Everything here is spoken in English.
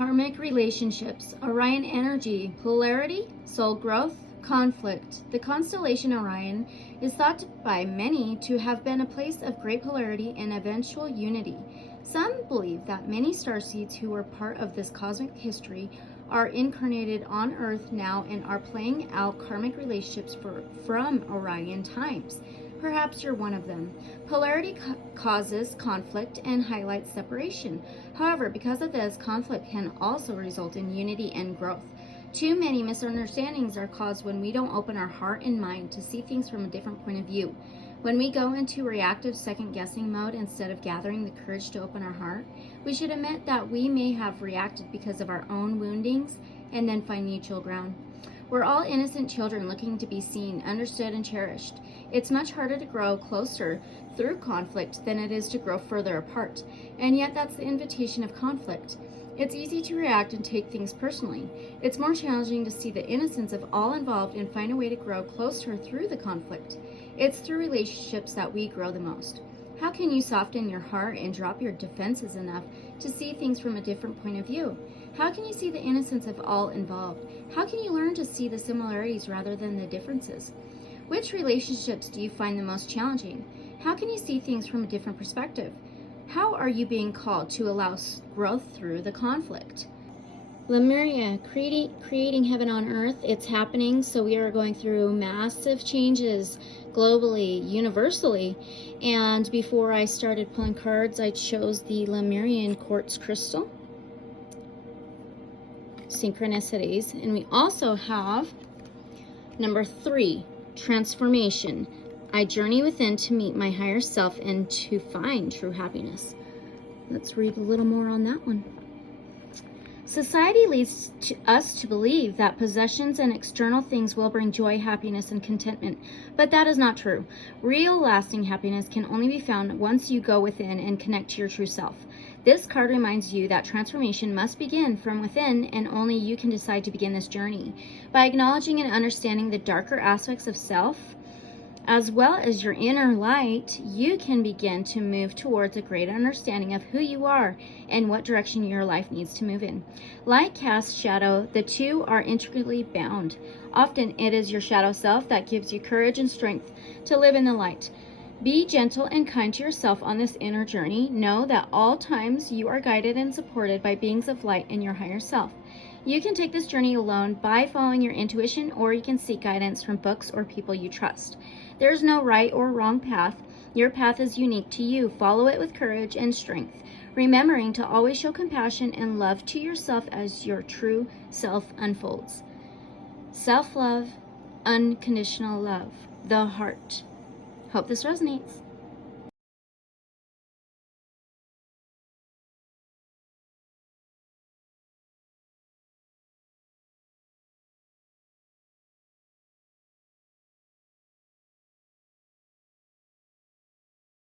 Karmic relationships, Orion energy, polarity, soul growth, conflict. The constellation Orion is thought by many to have been a place of great polarity and eventual unity. Some believe that many starseeds who were part of this cosmic history are incarnated on Earth now and are playing out karmic relationships from Orion times. Perhaps you're one of them. Polarity causes conflict and highlights separation. However, because of this, conflict can also result in unity and growth. Too many misunderstandings are caused when we don't open our heart and mind to see things from a different point of view. When we go into reactive second-guessing mode instead of gathering the courage to open our heart, we should admit that we may have reacted because of our own woundings and then find mutual ground. We're all innocent children looking to be seen, understood, and cherished. It's much harder to grow closer through conflict than it is to grow further apart, and yet that's the invitation of conflict. It's easy to react and take things personally. It's more challenging to see the innocence of all involved and find a way to grow closer through the conflict. It's through relationships that we grow the most. How can you soften your heart and drop your defenses enough to see things from a different point of view? How can you see the innocence of all involved? How can you learn to see the similarities rather than the differences? Which relationships do you find the most challenging? How can you see things from a different perspective? How are you being called to allow growth through the conflict? Lemuria, creating heaven on earth, it's happening. So we are going through massive changes globally, universally. And before I started pulling cards, I chose the Lemurian quartz crystal. Synchronicities. And we also have number 3, transformation. I journey within to meet my higher self and to find true happiness. Let's read a little more on that one. Society leads us to believe that possessions and external things will bring joy, happiness, and contentment, but that is not true. Real, lasting happiness can only be found once you go within and connect to your true self. This card reminds you that transformation must begin from within, and only you can decide to begin this journey. By acknowledging and understanding the darker aspects of self, as well as your inner light, you can begin to move towards a greater understanding of who you are and what direction your life needs to move in. Light casts shadow. The two are intricately bound. Often it is your shadow self that gives you courage and strength to live in the light. Be gentle and kind to yourself on this inner journey. Know that all times you are guided and supported by beings of light and your higher self. You can take this journey alone by following your intuition, or you can seek guidance from books or people you trust. There's no right or wrong path. Your path is unique to you. Follow it with courage and strength, remembering to always show compassion and love to yourself as your true self unfolds. Self-love, unconditional love, the heart. Hope this resonates.